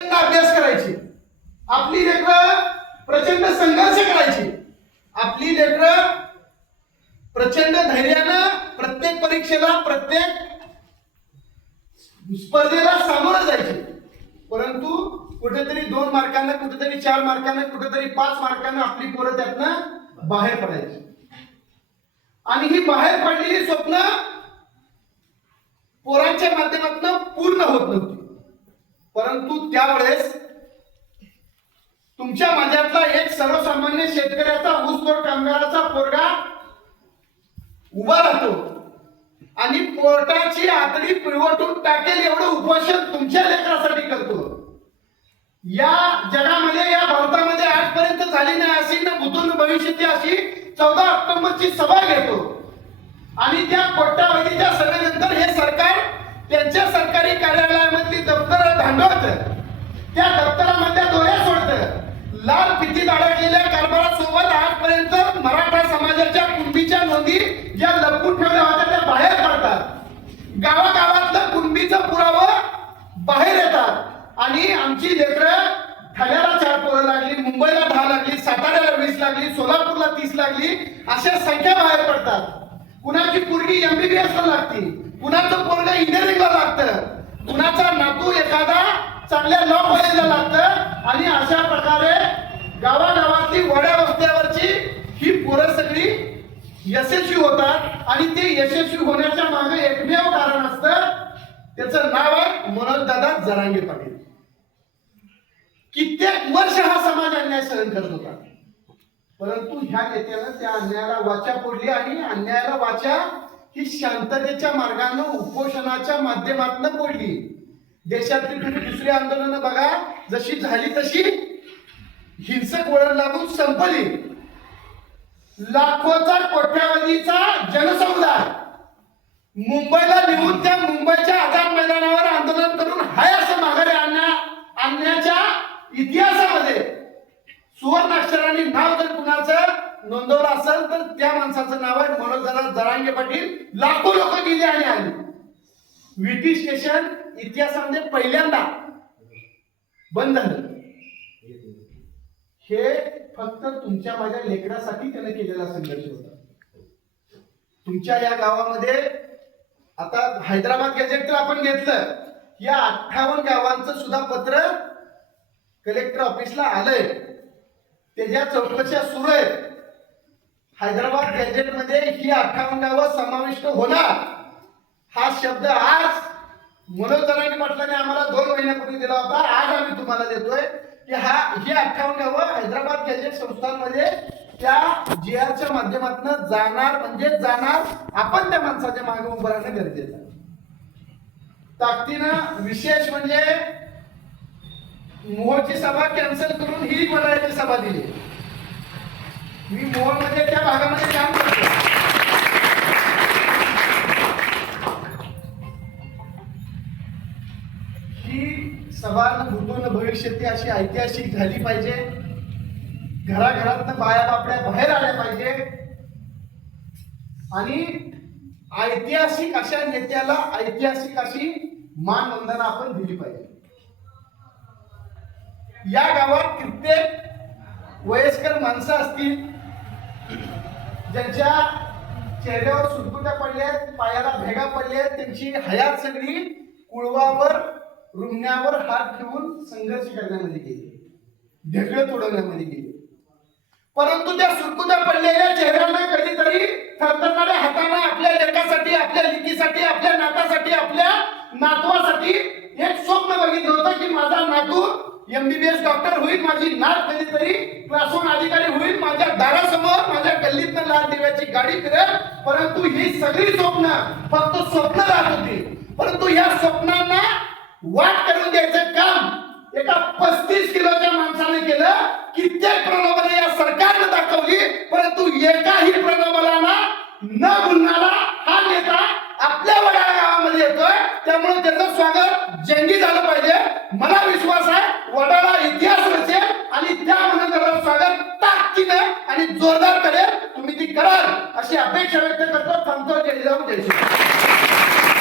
अभ्यास करायची, आपली लेकरं प्रचंड संघर्ष करायची, आपली लेकरं प्रचंड धैर्यानं प्रत्येक परीक्षेला प्रत्येक स्पर्धेला सामोरं जायचे. परंतु कुठेतरी 2 मार्कांना, कुठेतरी 4 मार्कांना, कुठेतरी 5 मार्कांना आपली पोरं त्यातनं बाहेर पडायची. आणि ही बाहेर पडलेली स्वप्न पोरांच्या माध्यमातून पूर्ण होत नव्हती. परंतु त्यावेळेस तुमच्या माझ्यातला एक सर्वसामान्य शेतकऱ्याचा, ऊसतोड कामगाराचा पोरगा उभा राहतो आणि पोटाची आतडी पिळवटून टाकेल एवढं उपोषण तुमच्या लेकरासाठी करतो. या जगामध्ये, या भारतामध्ये आजपर्यंत झाली नाही अशी ना भूतून भविष्याची अशी 14 ऑक्टोबरची सभा घेतो. आणि त्या कोट्यावधीच्या सभेनंतर हे सरकार त्यांच्या सरकारी कार्यालयामधली दप्तर धांडवतं, त्या दप्तरामधल्या दोऱ्या सोडतं. लाल फितीत अडकलेल्या कारभारासोबत आजपर्यंत मराठा समाजाच्या कुणबीच्या नोंदी ज्या लपवून ठेवल्या होत्या त्या बाहेर पडतात. गावागावातलं कुणबीचं पुरावं बाहेर येतात. आणि आमची लेकरं ठाण्याला 4 पोरं लागली, मुंबईला 10 लागली, साताऱ्याला 20 लागली, सोलापूरला 30 लागली, अशा संख्या बाहेर पडतात. कुणाची पोरगी MBBS ला लागते, कुणाचं पोरग इंजिनिअरिंगला लागतं, कुणाचा नातू एखादा चांगल्या लॉ कॉलेजला लागतं. आणि अशा प्रकारे गावागावातली वड्या वस्त्यावरची ही पोरं सगळी यशस्वी होतात. आणि ते यशस्वी होण्याच्या मागे एकमेव कारण असतं, त्याचं नाव आहे मनोजदादा जरांगे पाटील. कित्येक वर्ष हा समाज अन्याय सहन करत होता. परंतु ह्या नेत्यानं त्या अन्यायाला वाचा फोडली. आणि अन्यायाला वाचा ही शांततेच्या मार्गाने, उपोषणाच्या माध्यमातून फोडली. देशातली तुम्ही दुसरी आंदोलनं बघा, जशी झाली तशी हिंसक वळण लागून संपली. लाखोचा कोट्यावधीचा जनसमुदाय मुंबईला निघून त्या मुंबईच्या आझाद मैदानावर आंदोलन करून हाय असं माघारी आणण्याच्या इतिहासामध्ये सुवर्णाक्षरांनी नाव जर कुणाचं नोंदवलं असेल तर त्या माणसाचं नाव आहे मनोजदादा जरांगे पाटील. लाखो लोक गेली आणि आली. विटी स्टेशन इतिहासामध्ये पहिल्यांदा बंद झालं. हे फक्त तुमच्या माझ्या लेकरासाठी त्याने केलेला संघर्ष होता. तुमच्या या गावामध्ये आता हैदराबाद गॅजेट तर आपण घेतलं, या 58 गावांचं सुद्धा पत्र कलेक्टर ऑफिसला आलंय, त्याच्या चौकशा सुरू आहेत. हैदराबाद गॅजेट मध्ये ही 58 गावं समाविष्ट होणार हा शब्द आज मनोज जरांगे पाटलांनी आम्हाला 2 महिन्यापूर्वी दिला होता. आज आम्ही तुम्हाला देतोय की ही 58 गावं हैदराबाद गॅजेट संस्थांमध्ये त्या GRच्या माध्यमातून जाणार म्हणजे जाणार. आपण त्या माणसाच्या मागे उभं राहणं गरजेचं आहे. ताकदीनं विशेष म्हणजे मोहोळची सभा कॅन्सल करून ही वडाळ्याची सभा दिली. मी मोहोळमध्ये त्या भागामध्ये काम करतो. ही सभा भूतून भविष्याची अशी ऐतिहासिक झाली पाहिजे. घराघरातनं बाया बापड्या बाहेर आल्या पाहिजे. आणि ऐतिहासिक अशा नेत्याला ऐतिहासिक अशी मानवंदना आपण दिली पाहिजे. या गावात कित्येक वयस्कर माणसं असतील ज्यांच्या चेहऱ्यावर सुरकुत्या पडल्यात, पायाला भेगा पडल्यात. त्यांची हयात सगळी कुळवावर, रुग्णावर हात ठेवून संघर्ष करण्यामध्ये गेली, ढेकळं तोडवण्यामध्ये गेली. परंतु त्या सुरकुत्या पडलेल्या चेहऱ्यांना कधीतरी थरथरणाऱ्या हाताने आपल्या लेकासाठी, आपल्या लिकीसाठी, आपल्या नातासाठी, आपल्या नातवासाठी एक स्वप्न बघितलं होतं की माझा नातू MBBS डॉक्टर होईल, माझी नात कधीतरी क्लास 1 अधिकारी होईल, माझ्या दारासमोर माझ्या गल्लीतनं लाल दिव्याची गाडी फिरेल. परंतु ही सगळी स्वप्न फक्त स्वप्न राहत होती. परंतु या स्वप्नांना वाट करून द्यायचं काम एका 35 किलोच्या माणसाने केलं. कित्येक प्रलोभने या सरकारनं दाखवली, परंतु एकाही प्रलोभनाला न भुलणारा हा नेता आपल्या वडाळा गावामध्ये येतोय. त्यामुळे त्याचं स्वागत जंगी झालं पाहिजे. मला विश्वास आहे वडाळा इतिहास रचेल आणि त्या मनोजदादाचं स्वागत ताकदीनं आणि जोरदार करेल. तुम्ही ती कराल अशी अपेक्षा व्यक्त करतो. थांबतो. जय जवान जय श्रीराम.